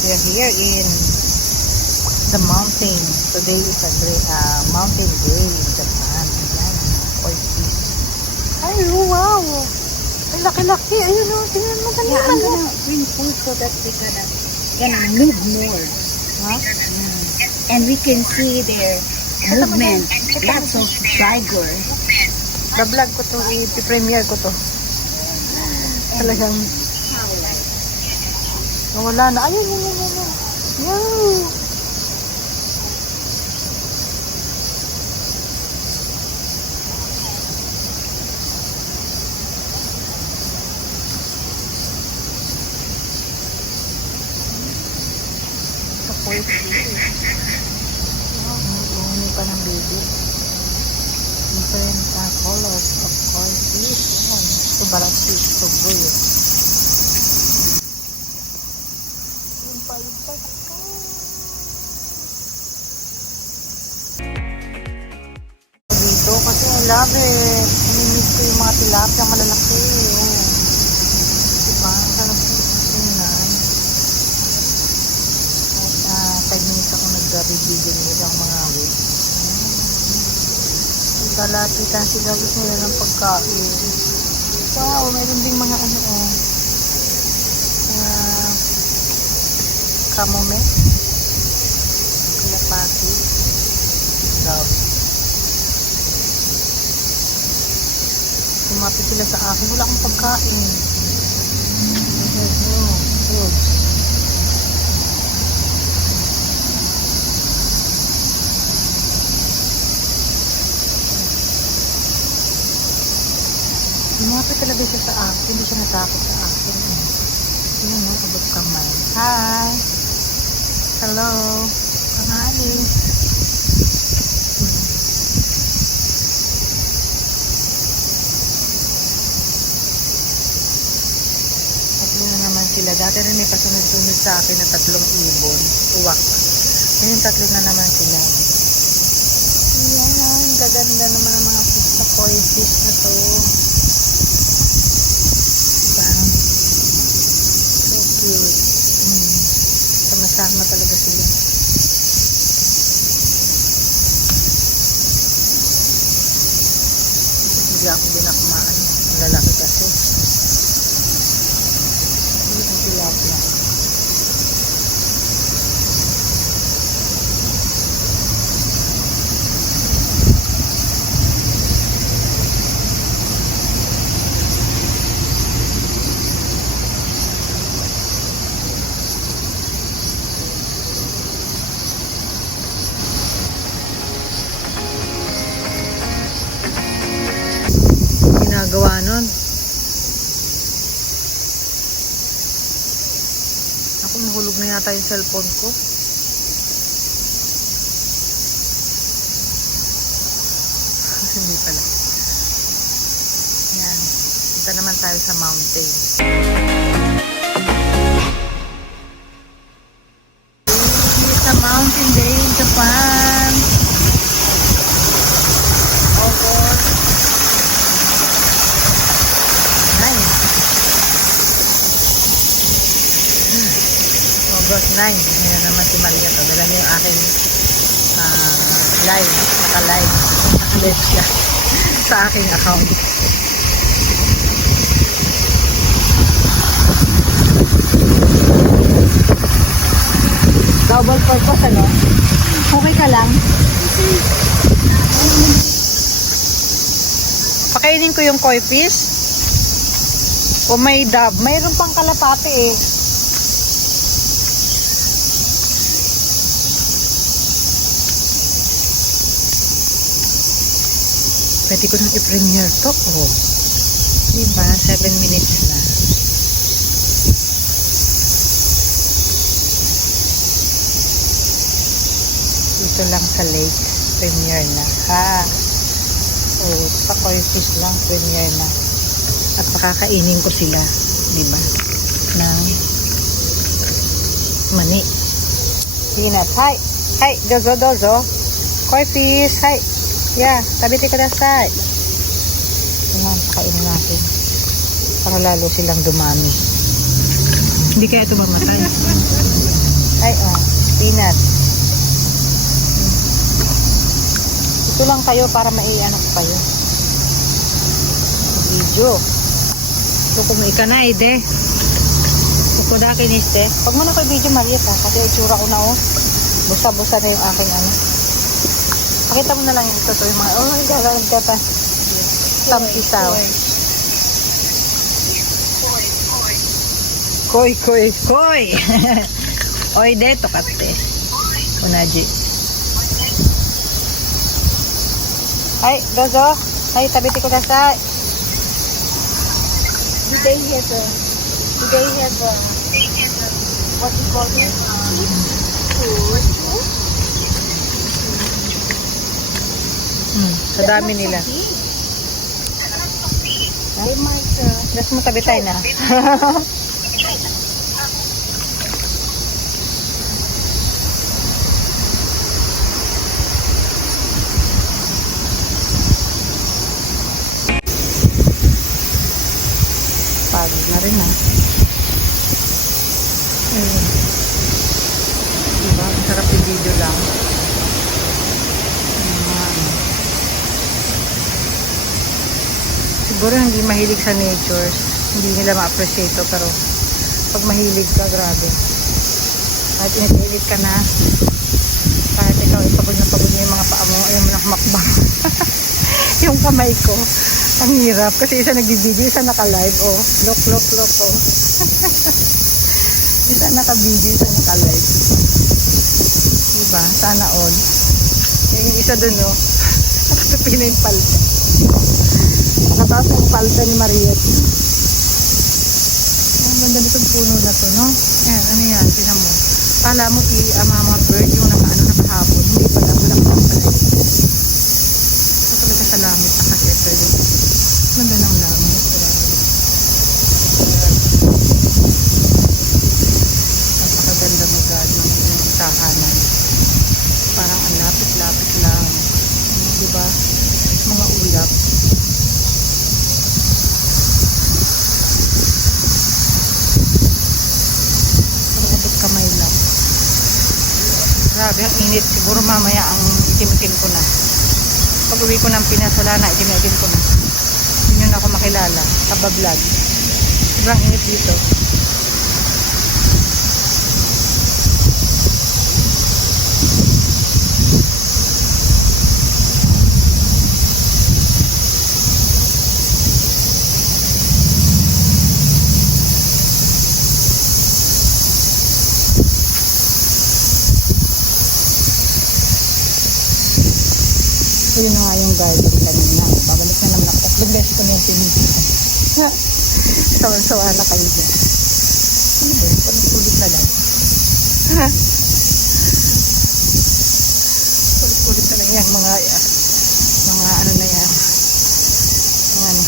We are here in the mountain. Today is a great mountain day in Japan. Ayan, oasis. Ay, wow! Ay, laki-laki. Ayun o, tingnan mo kanina. Yeah, I'm gonna bring food so that we gonna move more. Ha? And we can see their movement. Lots of tigers. Vlog ko to, i-premiere ko to. Talagang wala na. Ayun, yun. Wow! Hindi pa ng baby. Different colors of course. Ito barasi. Ito blue. Dito kasi I love it. Namimiss ko yung mga tilapia malalaki. Diba? Ang sarap tingnan. 5 minutes ako nag-review din nila ang mga wit. Lalapitan sila, gusto nila ng pagkain. Wow, meron ding mga kamome, kalapati, love. Tumapit sila sa akin, wala akong pagkain. Oops. Lumapit talaga siya sa akin. Hindi siya natakot sa akin. Yun, abot kamay. Hi! Hello! Kamalis! Tatlo na naman sila. Dati rin may pasunod-sunod sa akin na 3 ibon. Uwak. Ngayon 3 na naman sila. Ayan. Gaganda naman ang mga koi fish na to. Sama talaga sila. Hindi ako binakumaan. Ang lalaki kasi. Hindi ang tilapia. Ginagawa nun. Ako mahulog na yata yung cellphone ko. Hindi pala. Yan. Punta naman tayo sa mountain. It's a mountain day in Japan. August 9. Hindi na naman si Maria to. Dala niya yung aking live. Naka-live. Naka-live siya sa aking account. Double purpose, ano? Okay ka lang? Pakainin ko yung koi fish. O may dab. Mayroon pang kalapate eh. Pwede ko nang i-premiere to. Oh. Diba? 7 minutes na. Dito lang sa lake. Premiere na. Oh, sa koi fish lang. Premiere na. At pakakainin ko sila. Diba? Ng mani. Peanut. Hi! Hi! Dozo, dozo. Koi fish. Hi! Yeah, tabiti kudasai. Ayan, pakainin natin. Para lalo silang dumami. Hindi kaya ito mamatay. Ay, peanut. Ito lang kayo para maiano ko kayo. Video. Ito kung ikanay, de. Kuda kiniste. Pag mo na ko video Maria ha, kasi itsura ko na busa-busa na yung aking ano. Pakita mo na lang ito to yung mga gagalag ka pa. Tampisaw. Koy. Oy de to kaste. Unaji. Ay, dozo. Ay, tabiti ko na sa. Today has what you call it? Food. Sa dami nila. They might, Just mo tabi tayo na. Pagod na rin Ayun. Diba? Ang sarap yung video lang. Siguro hindi mahilig sa natures, hindi nila ma-appreciate to, pero pag mahilig ka, grabe. Kahit init ka na, kahit ikaw ipagod na yung mga paa mo, ayaw mo na humakbang. Yung kamay ko, ang hirap. Kasi isa nag-video, isa naka-live. Look. Isa naka-video, isa naka-live. Diba? Sana all. Yung isa dun, nakatupi na yung palda. Nataas na yung palda ni Maria. Ang ganda nitong puno na to, no? Ayan, ano yan? Tinan mo. Kala mo mga bird yung nakahabol. Hindi pala, wala pa pala. Ito talaga sa langit nakasettle yun. Ganda ng langit. Napakaganda ng tahanan. Parang ang lapit-lapit lang. Diba? Mga ulap. Kamay lang. Grabe, ang init. Siguro mamaya ang itim-itim ko na. Pag uwi ko ng Pinas, wala na. Itim-itim ko na. Hindi nyo na ako makilala. Kabablog. Sobrang init dito. Ito yun na nga yung garden kanina. Babalik na naman ako. Tatlong beses ko na yung pinigil. Sawan-sawa na kayo dyan. Ano ba yun? Ulit-ulit na lang. Ulit-ulit na lang yan. Mga ano na yan. Mga ano.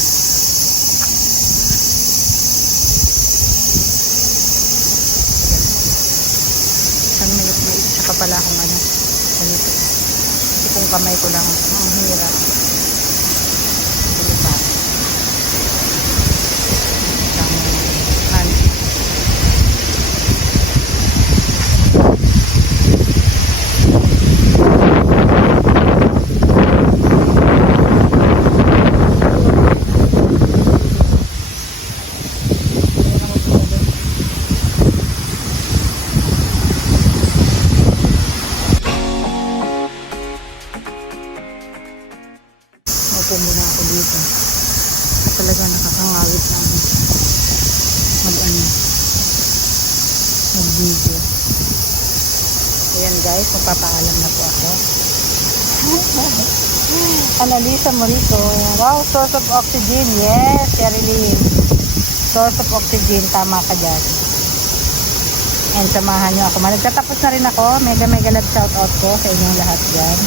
Sana may isa pa pala akong ano. Ganito. Kung kamay ko lang ang hirap. Diba? Upo muna ako dito. At talaga nakakangawit lang mag-video. Ayan guys, magpapaalam na po ako. Analisa mo rito. Wow, source of oxygen. Yes, Sherilyn. Source of oxygen. Tama ka dyan. And samahan nyo ako. Nagtatapos na rin ako. Mega love shout out ko sa inyong lahat dyan.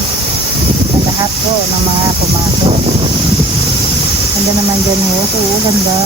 Sa lahat po ng mga pumasok. Ganda naman dyan. Oo, ganda.